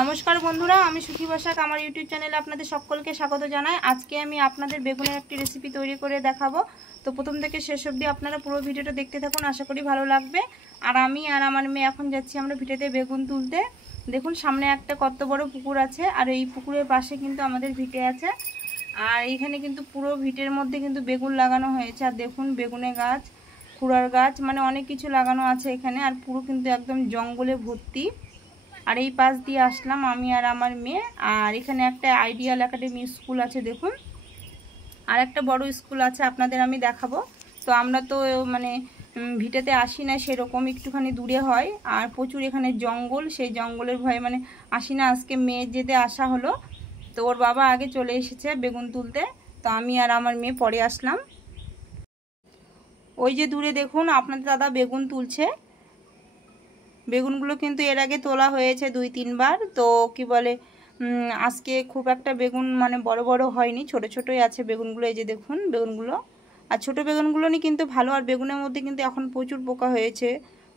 নমস্কার বন্ধুরা, আমি সুখী বসাক আমার ইউটিউব চ্যানেলে আপনাদের সকলকে স্বাগত জানাই। আজকে আমি আপনাদের বেগুনের একটি রেসিপি তৈরি করে দেখাবো। তো প্রথম থেকে শেষ অবধি আপনারা পুরো ভিডিওটা দেখতে থাকুন, আশা করি ভালো লাগবে। আর আমি আর আমার মেয়ে এখন যাচ্ছি আমরা ভিটেতে বেগুন তুলতে। দেখুন সামনে একটা কত বড় পুকুর আছে, আর এই পুকুরের পাশে কিন্তু আমাদের ভিটে আছে। আর এইখানে কিন্তু পুরো ভিটের মধ্যে কিন্তু বেগুন লাগানো হয়েছে। আর দেখুন বেগুনের গাছ, কুড়ার গাছ, মানে অনেক কিছু লাগানো আছে এখানে। আর পুরো কিন্তু একদম জঙ্গলে ভর্তি। আর এই পাশ দিয়ে আসলাম আমি আর আমার মেয়ে। আর এখানে একটা আইডিয়াল একাডেমি স্কুল আছে দেখুন, আর একটা বড় স্কুল আছে, আপনাদের আমি দেখাবো। তো আমরা তো মানে ভিটেতে আসি না, সেরকম একটুখানি দূরে হয়। আর প্রচুর এখানে জঙ্গল, সেই জঙ্গলের ভয়ে মানে আসি না। আজকে মেয়ে যেতে আসা হলো, তো ওর বাবা আগে চলে এসেছে বেগুন তুলতে, তো আমি আর আমার মেয়ে পরে আসলাম। ওই যে দূরে দেখুন আপনাদের দাদা বেগুন তুলছে। বেগুনগুলো কিন্তু এর আগে তোলা হয়েছে 2-3 বার। তো কি বলে আজকে খুব একটা বেগুন মানে বড় বড় হয়নি, ছোট ছোটই আছে বেগুনগুলো। এই যে দেখুন বেগুনগুলো, আর ছোট বেগুনগুলো নি কিন্তু ভালো। আর বেগুনের মধ্যে কিন্তু এখন প্রচুর পোকা হয়েছে,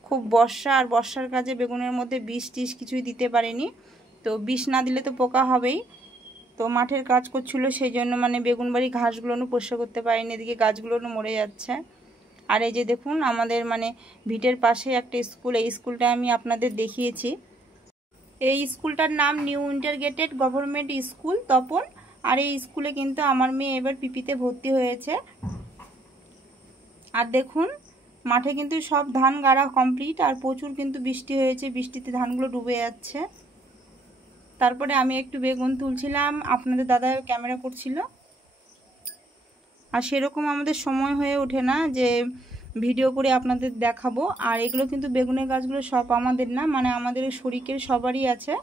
খুব বর্ষা, আর বর্ষার কাজে বেগুনের মধ্যে বিষ টিষ কিছুই দিতে পারেনি। তো বিষ না দিলে তো পোকা হবেই। তো মাঠের কাজ করছিল, সেই জন্য মানে বেগুন বাড়ি ঘাসগুলো পরিষ্কার করতে পারেনি, এদিকে গাছগুলো মরে যাচ্ছে। আর এই যে দেখুন আমাদের মানে ভিটের পাশে একটা স্কুল, এই স্কুলটা আমি আপনাদের দেখিয়েছি। এই স্কুলটার নাম new integrated government school Tapan. আর এই স্কুলে কিন্তু আমার মেয়ে এবার পিপিতে ভর্তি হয়েছে। আর দেখুন মাঠে কিন্তু সব ধান গাড়া কমপ্লিট, আর প্রচুর কিন্তু বৃষ্টি হয়েছে, বৃষ্টিতে ধানগুলো ডুবে যাচ্ছে। তারপরে আমি একটু বেগুন তুলছিলাম, আপনাদের দাদা ক্যামেরা করছিল। আর সেরকম আমাদের সময় হয়ে ওঠে না যে ভিডিও করে আপনাদের দেখাবো। আর এগুলো কিন্তু বেগুনের গাছগুলো সব আমাদের না, মানে আমাদের শরিকের সবারই আছে।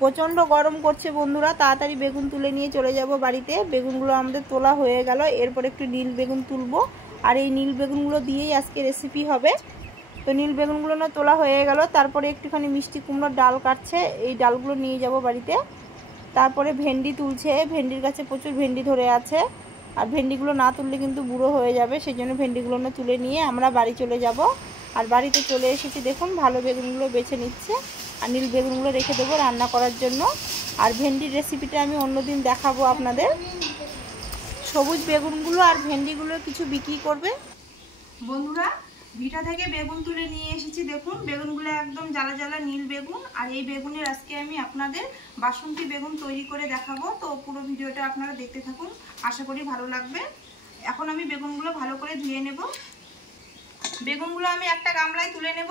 প্রচণ্ড গরম করছে বন্ধুরা, তাড়াতাড়ি বেগুন তুলে নিয়ে চলে যাব বাড়িতে। বেগুনগুলো আমাদের তোলা হয়ে গেল, এরপর একটু নীল বেগুন তুলবো। আর এই নীল বেগুনগুলো দিয়েই আজকে রেসিপি হবে। তো নীল বেগুনগুলো না তোলা হয়ে গেল, তারপরে একটুখানি মিষ্টি কুমড়োর ডাল কাটছে, এই ডালগুলো নিয়ে যাব বাড়িতে। তারপরে ভেন্ডি তুলছে, ভেন্ডির গাছে প্রচুর ভেন্ডি ধরে আছে। আর ভেন্ডিগুলো না তুললে কিন্তু বুড়ো হয়ে যাবে, সেই জন্য ভেন্ডিগুলো না তুলে নিয়ে আমরা বাড়ি চলে যাব। আর বাড়িতে চলে এসেছি, দেখুন ভালো বেগুনগুলো বেছে নিচ্ছে, আর নীল বেগুনগুলো রেখে দেবো রান্না করার জন্য। আর ভেন্ডির রেসিপিটা আমি অন্যদিন দেখাবো আপনাদের। সবুজ বেগুনগুলো আর ভেন্ডিগুলো কিছু বিক্রি করবে বন্ধুরা। ভিটা থেকে বেগুন তুলে নিয়ে এসেছি, দেখুন বেগুনগুলো একদম জ্বালা জ্বালা নীল বেগুন। আর এই বেগুনের আজকে আমি আপনাদের বাসন্তী বেগুন তৈরি করে দেখাবো। তো পুরো ভিডিওটা আপনারা দেখতে থাকুন, আশা করি ভালো লাগবে। এখন আমি বেগুনগুলো ভালো করে ধুয়ে নেব। বেগুনগুলো আমি একটা গামলায় তুলে নেব।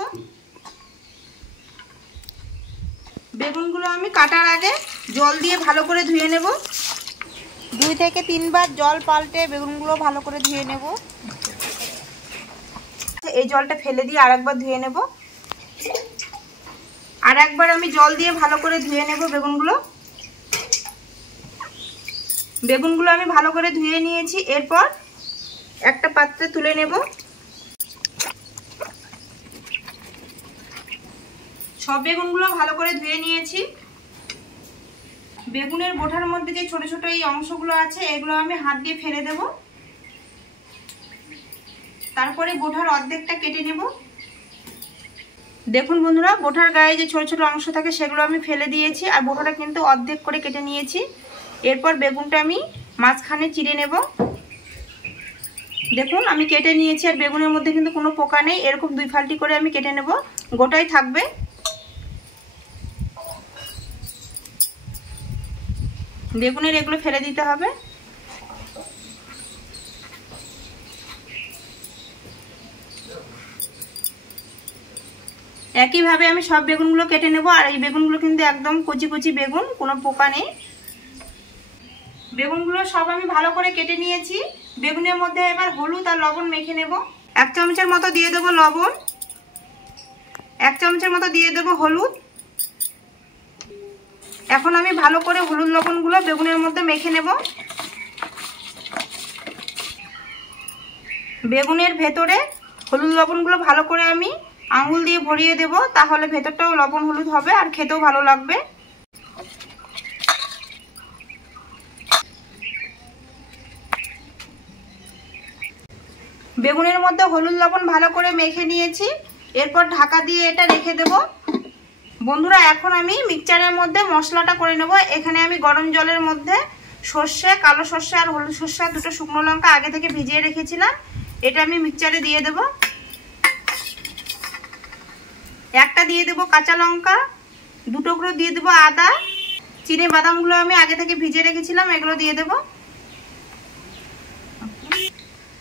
বেগুনগুলো আমি কাটার আগে জল দিয়ে ভালো করে ধুয়ে নেব। 2 থেকে 3 বার জল পাল্টে বেগুনগুলো ভালো করে ধুয়ে নেব। এই জলটা ফেলে দিয়ে আরেকবার ধুয়ে নেব। আর একবার আমি জল দিয়ে ভালো করে ধুয়ে নেব বেগুনগুলো আমি ভালো করে ধুয়ে নিয়েছি। এরপর একটা পাত্রে তুলে নেব। সব বেগুনগুলো ভালো করে ধুয়ে নিয়েছি। বেগুনের বোঁটার মধ্যে যে ছোট ছোট এই অংশগুলো আছে, এগুলো আমি হাত দিয়ে ফেলে দেব। তারপরে বোঁটার অর্ধেকটা কেটে নেব। দেখুন বন্ধুরা, বোঁটার গায়ে যে ছোট ছোট অংশ থাকে সেগুলো আমি ফেলে দিয়েছি, আর বোঁটাটা কিন্তু অর্ধেক করে কেটে নিয়েছি। এরপর বেগুনটা আমি মাঝখানে চিড়ে নেব। দেখুন আমি কেটে নিয়েছি, আর বেগুনের মধ্যে কিন্তু কোনো পোকা নেই। এরকম 2 ফাল্টি করে আমি কেটে নেব, গোটাই থাকবে। বেগুনের এগুলো ফেলে দিতে হবে। একইভাবে আমি সব বেগুনগুলো কেটে নেব। আর এই বেগুনগুলো কিন্তু একদম কচি কচি বেগুন, কোনো পোকা নেই। বেগুনগুলো সব আমি ভালো করে কেটে নিয়েছি। বেগুনের মধ্যে এবার হলুদ আর লবণ মেখে নেব। 1 চামচের মতো দিয়ে দেবো লবণ, 1 চামচের মতো দিয়ে দেবো হলুদ। এখন আমি ভালো করে হলুদ লবণগুলো বেগুনের মধ্যে মেখে নেব। বেগুনের ভেতরে হলুদ লবণগুলো ভালো করে আমি আঙুল দিয়ে ভরিয়ে দেব, তাহলে ভেতরটাও লবণ হলুদ হবে আর খেতেও ভালো লাগবে। বেগুনের মধ্যে হলুদ লবণ ভালো করে মেখে নিয়েছি। এরপর ঢাকা দিয়ে এটা রেখে দেব। বন্ধুরা এখন আমি মিক্সচারের মধ্যে মশলাটা করে নেব। এখানে আমি গরম জলের মধ্যে সর্ষে, কালো সর্ষে আর হলুদ সর্ষে আর দুটো শুকনো লঙ্কা আগে থেকে ভিজিয়ে রেখেছিলাম, এটা আমি মিক্সচারে দিয়ে দেব। একটা দিয়ে দেব কাঁচা লঙ্কা, দুটো করে দিয়ে দেব আদা, চিনে বাদামগুলো আমি আগে থেকে ভিজিয়ে রেখেছিলাম, এগুলো দিয়ে দেব।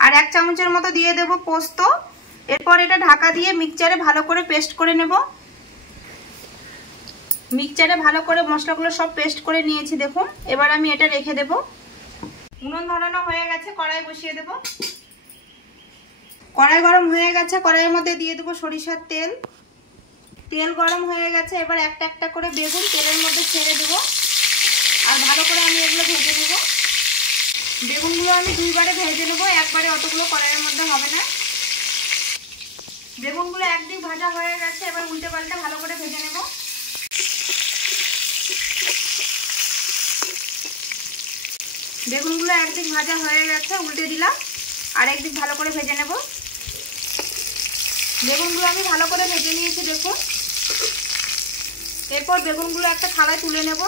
আর 1 চামচের মতো দিয়ে দেব পোস্ত। এরপর এটা ঢাকা দিয়ে মিক্সচারে ভালো করে পেস্ট করে নেব। মিক্সচারে ভালো করে মশলাগুলো সব পেস্ট করে নিয়েছি দেখুন। এবার আমি এটা রেখে দেব। উনুন ধরানো হয়ে গেছে, কড়াই বসিয়ে দেব। কড়াই গরম হয়ে গেছে, কড়াইয়ের মধ্যে দিয়ে দেব সরিষার তেল। তেল গরম হয়ে গেছে, এবার একটা একটা করে বেগুন তেলের মধ্যে ছেড়ে দেব। আর ভালো করে আমি এগুলো ভেজে নেব। বেগুনগুলো আমি দুইবারে ভেজে নেব, একবারে অতগুলো কড়াইয়ের মধ্যে হবে না। বেগুনগুলো একদিক ভাজা হয়ে গেছে, এবার উল্টে পাল্টে ভালো করে ভেজে নেব। বেগুনগুলো একদিক ভাজা হয়ে গেছে, উল্টে দিলাম, আর একদিক ভালো করে ভেজে নেব। বেগুনগুলো আমি ভালো করে ভেজে নিয়েছি দেখুন। এরপর বেগুনগুলো একটা থালায় তুলে নেব।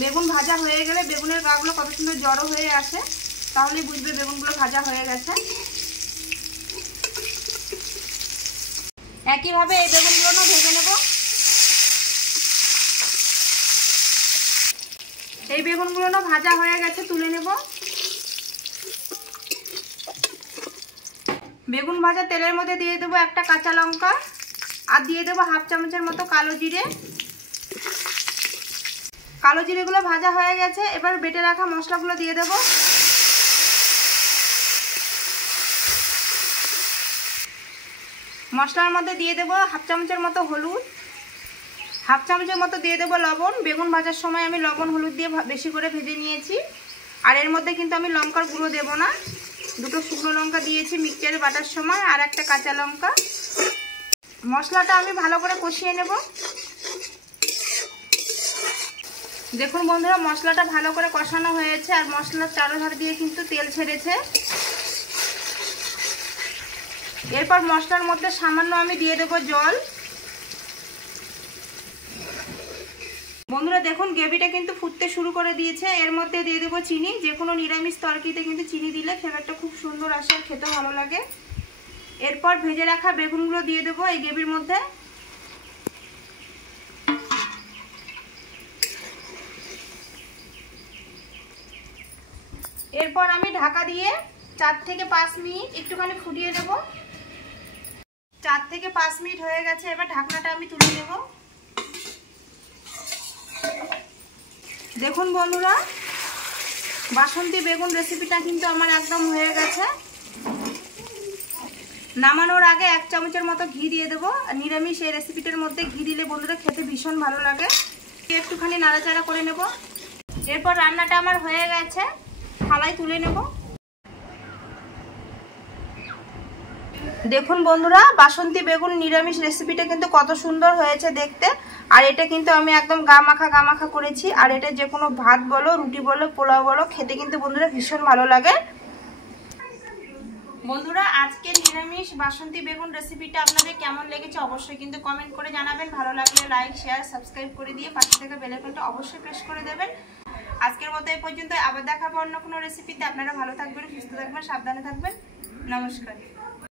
বেগুন ভাজা হয়ে গেলে বেগুনের গাগুলো কত সুন্দর জড়ো হয়ে আসে, তাহলে বুঝবে বেগুনগুলো ভাজা হয়ে গেছে। একইভাবে এই বেগুনগুলো ভেজে নেব। এই বেগুনগুলো ভাজা হয়ে গেছে, তুলে নেব। বেগুন ভাজা তেলের মধ্যে দিয়ে দেবো একটা কাঁচা লঙ্কা, আর দিয়ে দেবো 1/2 চামচের মতো কালো জিরে। কালো জিরেগুলো ভাজা হয়ে গেছে, এবার বেটে রাখা মশলাগুলো দিয়ে দেব। মশলার মধ্যে দিয়ে দেবো 1/2 চামচের মতো হলুদ, 1/2 চামচের মতো দিয়ে দেবো লবণ। বেগুন ভাজার সময় আমি লবণ হলুদ দিয়ে বেশি করে ভেজে নিয়েছি। আর এর মধ্যে কিন্তু আমি লঙ্কার গুঁড়ো দেবো না, দুটো শুকনো লঙ্কা দিয়েছি মিক্সচারে বাটার সময়, আর একটা কাঁচা লঙ্কা। মশলাটা আমি ভালো করে কষিয়ে নেব। দেখুন বন্ধুরা, মশলাটা ভালো করে কষানো হয়েছে, আর মশলার চারোধার দিয়ে কিন্তু তেল ছেড়েছে। এরপর মশলার মধ্যে সামান্য আমি দিয়ে দেব জল। বন্ধুরা দেখুন গ্রেভিটা কিন্তু ফুটতে শুরু করে দিয়েছে। এর মধ্যে দিয়ে দেবো চিনি। যে কোনো নিরামিষ তরকারিতে কিন্তু চিনি দিলে ফ্লেভারটা খুব সুন্দর আসে আর খেতে ভালো লাগে। এরপর ভেজে রাখা বেগুনগুলো দিয়ে দেবো এই গ্রেভির মধ্যে। এরপর আমি ঢাকা দিয়ে 4 থেকে 5 মিনিট একটুখানি ফুটিয়ে দেব। 4 থেকে 5 মিনিট হয়ে গেছে, এবার ঢাকনাটা আমি তুলে নেব। দেখুন বন্ধুরা, বাসন্তী বেগুন রেসিপিটা কিন্তু আমার একদম হয়ে গেছে। নামানোর আগে 1 চামচের মতো ঘি দিয়ে দেবো। নিরামিষ এই রেসিপিটার মধ্যে ঘি দিলে বন্ধুরা খেতে ভীষণ ভালো লাগে। একটুখানি নাড়াচাড়া করে নেব। এরপর রান্নাটা আমার হয়ে গেছে, থালায় তুলে নেব। দেখুন বন্ধুরা, বাসন্তী বেগুন নিরামিষ রেসিপিটা কিন্তু কত সুন্দর হয়েছে দেখতে। আর এটা কিন্তু আমি একদম গা মাখা করেছি। আর এটা যে কোনো ভাত বলো, রুটি বলো, পোলাও বলো, খেতে কিন্তু বন্ধুরা ভীষণ ভালো লাগে। বন্ধুরা আজকে নিরামিষ বাসন্তী বেগুন রেসিপিটা আপনাদের কেমন লেগেছে অবশ্যই কিন্তু কমেন্ট করে জানাবেন। ভালো লাগলে লাইক, শেয়ার, সাবস্ক্রাইব করে দিয়ে পাশে থাকা বেল আইকনটা অবশ্যই প্রেস করে দেবেন। আজকের মতো এই পর্যন্ত, আবার দেখাবো অন্য কোনো রেসিপিতে। আপনারা ভালো থাকবেন, সুস্থ থাকবেন, সাবধানে থাকবেন। নমস্কার।